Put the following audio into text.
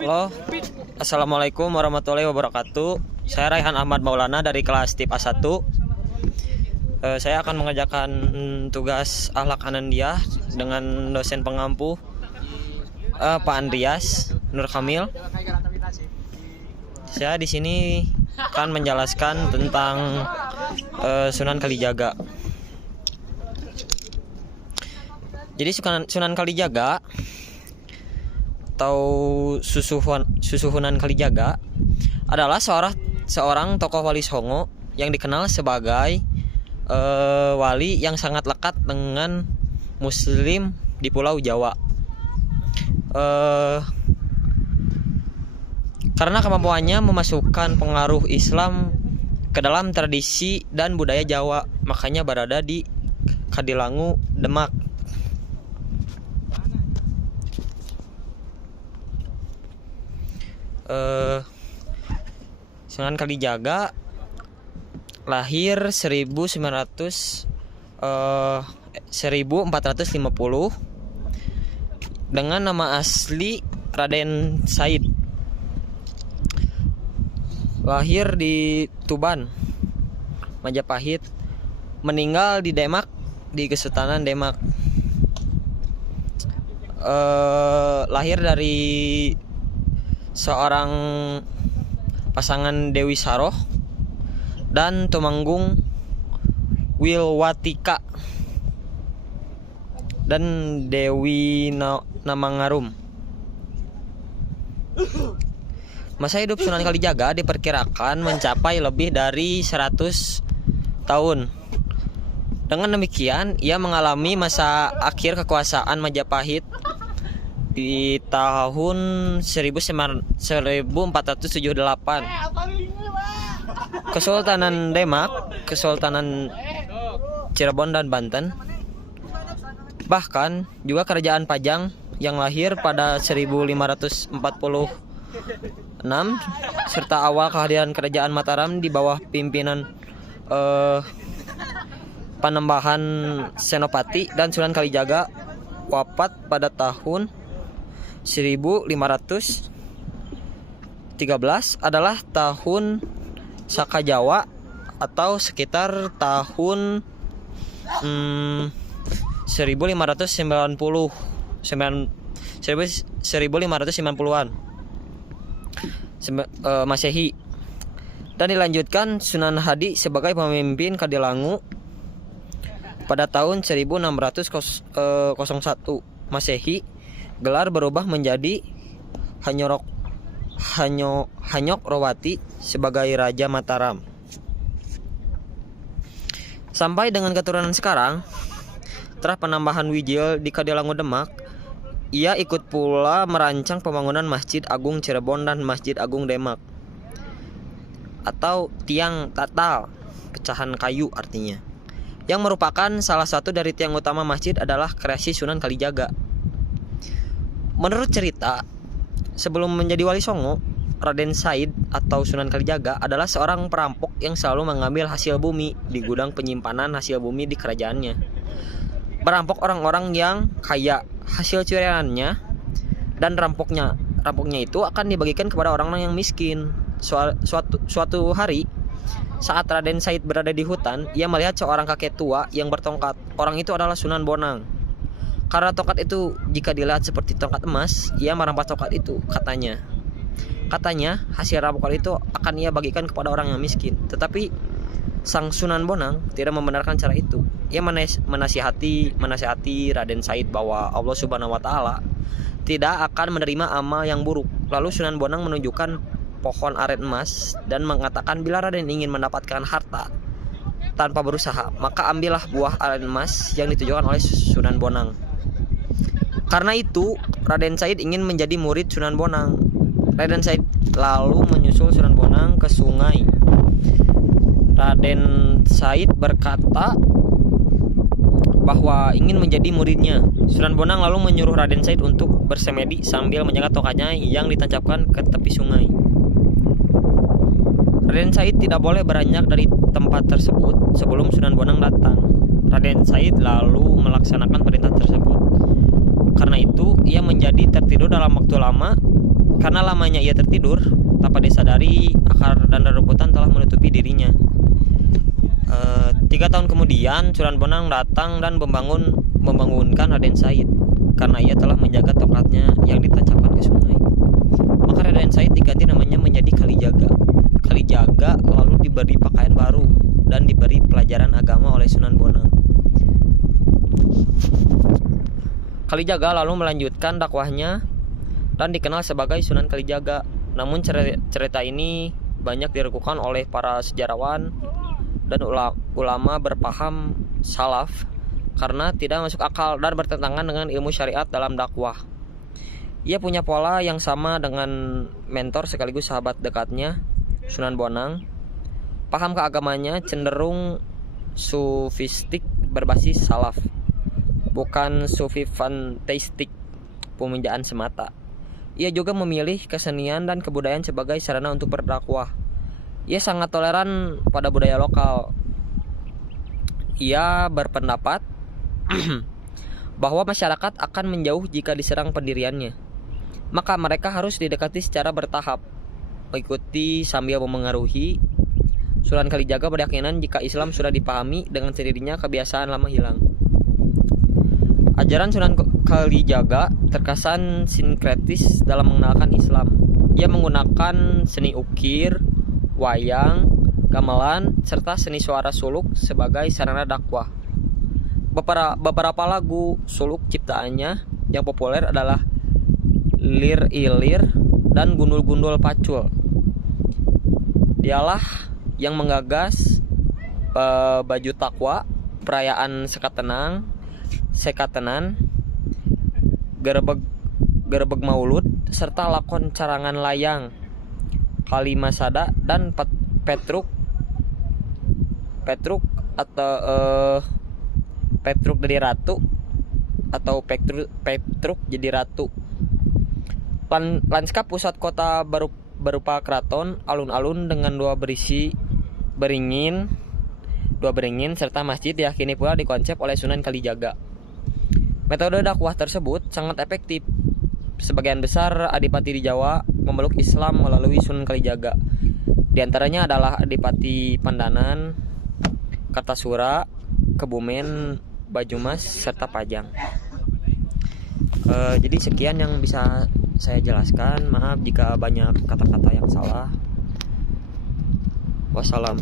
Halo, assalamualaikum warahmatullahi wabarakatuh. Saya Raihan Ahmad Maulana dari kelas TIP A1. Saya akan mengerjakan tugas akhlak Anandiah dengan dosen pengampu Pak Andreas Nur Kamil. Saya di sini akan menjelaskan tentang Sunan Kalijaga. Jadi Sunan Kalijaga atau Susuhunan Kalijaga adalah seorang tokoh wali Songo yang dikenal sebagai wali yang sangat lekat dengan Muslim di Pulau Jawa. Karena kemampuannya memasukkan pengaruh Islam ke dalam tradisi dan budaya Jawa, makanya berada di Kadilangu, Demak. Sunan Kalijaga lahir 1450 dengan nama asli Raden Said. Lahir di Tuban, Majapahit, meninggal di Demak, di Kesultanan Demak. Lahir dari seorang pasangan Dewi Saroh dan Tumanggung Wilwatika dan Dewi Namangarum. Masa hidup Sunan Kalijaga diperkirakan mencapai lebih dari 100 tahun. Dengan demikian, ia mengalami masa akhir kekuasaan Majapahit di tahun 1478. Kesultanan Demak, Kesultanan Cirebon dan Banten, bahkan juga Kerajaan Pajang yang lahir pada 1546 serta awal kehadiran Kerajaan Mataram di bawah pimpinan Panembahan Senopati dan Sunan Kalijaga wafat pada tahun 1513 adalah tahun Saka Jawa atau sekitar tahun 1590-an Masehi, dan dilanjutkan Sunan Hadi sebagai pemimpin Kadilangu pada tahun 1601 Masehi. Gelar berubah menjadi Hanyok Rowati sebagai Raja Mataram. Sampai dengan keturunan sekarang, setelah penambahan Wijil di Kadilangu Demak, ia ikut pula merancang pembangunan Masjid Agung Cirebon dan Masjid Agung Demak atau tiang tatal, pecahan kayu artinya, yang merupakan salah satu dari tiang utama masjid adalah kreasi Sunan Kalijaga. Menurut cerita, sebelum menjadi wali Songo, Raden Said atau Sunan Kalijaga adalah seorang perampok yang selalu mengambil hasil bumi di gudang penyimpanan hasil bumi di kerajaannya. Merampok orang-orang yang kaya hasil curiannya, dan rampoknya itu akan dibagikan kepada orang-orang yang miskin. Suatu hari, saat Raden Said berada di hutan, ia melihat seorang kakek tua yang bertongkat. Orang itu adalah Sunan Bonang. Karena tongkat itu jika dilihat seperti tongkat emas, ia merampas tongkat itu. Katanya hasil rampokan itu akan ia bagikan kepada orang yang miskin. Tetapi sang Sunan Bonang tidak membenarkan cara itu. Ia menasihati Raden Said bahwa Allah Subhanahu wa Ta'ala tidak akan menerima amal yang buruk. Lalu Sunan Bonang menunjukkan pohon aren emas dan mengatakan, bila Raden ingin mendapatkan harta tanpa berusaha, maka ambillah buah aren emas yang ditujukan oleh Sunan Bonang. Karena itu, Raden Said ingin menjadi murid Sunan Bonang. Raden Said lalu menyusul Sunan Bonang ke sungai. Raden Said berkata bahwa ingin menjadi muridnya. Sunan Bonang lalu menyuruh Raden Said untuk bersemedi sambil menjaga tongkatnya yang ditancapkan ke tepi sungai. Raden Said tidak boleh beranjak dari tempat tersebut sebelum Sunan Bonang datang. Raden Said lalu melaksanakan perintah tersebut. Karena itu, ia menjadi tertidur dalam waktu lama Karena lamanya ia tertidur, tanpa disadari akar dan rerumputan telah menutupi dirinya. 3 tahun kemudian Sunan Bonang datang dan membangunkan Raden Said karena ia telah menjaga tongkatnya yang ditancapkan ke sungai. Maka Raden Said diganti namanya menjadi Kalijaga. Kalijaga lalu diberi pakaian baru dan diberi pelajaran agama oleh Sunan Bonang. Kalijaga lalu melanjutkan dakwahnya dan dikenal sebagai Sunan Kalijaga. Namun cerita ini banyak direkukan oleh para sejarawan dan ulama berpaham salaf karena tidak masuk akal dan bertentangan dengan ilmu syariat dalam dakwah. Ia punya pola yang sama dengan mentor sekaligus sahabat dekatnya, Sunan Bonang. Paham keagamannya cenderung sufistik berbasis salaf, bukan sufi fantastik pemujaan semata. Ia juga memilih kesenian dan kebudayaan sebagai sarana untuk berdakwah. Ia sangat toleran pada budaya lokal. Ia berpendapat bahwa masyarakat akan menjauh jika diserang pendiriannya. Maka mereka harus didekati secara bertahap, mengikuti sambil memengaruhi. Sunan Kalijaga berkeyakinan jika Islam sudah dipahami, dengan sendirinya kebiasaan lama hilang. Ajaran Sunan Kalijaga terkesan sinkretis dalam mengenalkan Islam. Ia menggunakan seni ukir, wayang, gamelan, serta seni suara suluk sebagai sarana dakwah. Beberapa lagu suluk ciptaannya yang populer adalah Lir Ilir dan Gundul-Gundul Pacul. Dialah yang menggagas baju takwa, perayaan Sekatenan, Gerebeg Maulud, serta lakon carangan layang, Kalimasada dan Petruk jadi ratu atau Petruk jadi ratu. Lanskap pusat kota berupa keraton, alun-alun dengan dua beringin serta masjid diyakini pula dikonsep oleh Sunan Kalijaga. Metode dakwah tersebut sangat efektif. Sebagian besar adipati di Jawa memeluk Islam melalui Sunan Kalijaga. Di antaranya adalah Adipati Pandanan, Kartasura, Kebumen, Bajumas, serta Pajang. Jadi sekian yang bisa saya jelaskan. Maaf jika banyak kata-kata yang salah. Wassalam.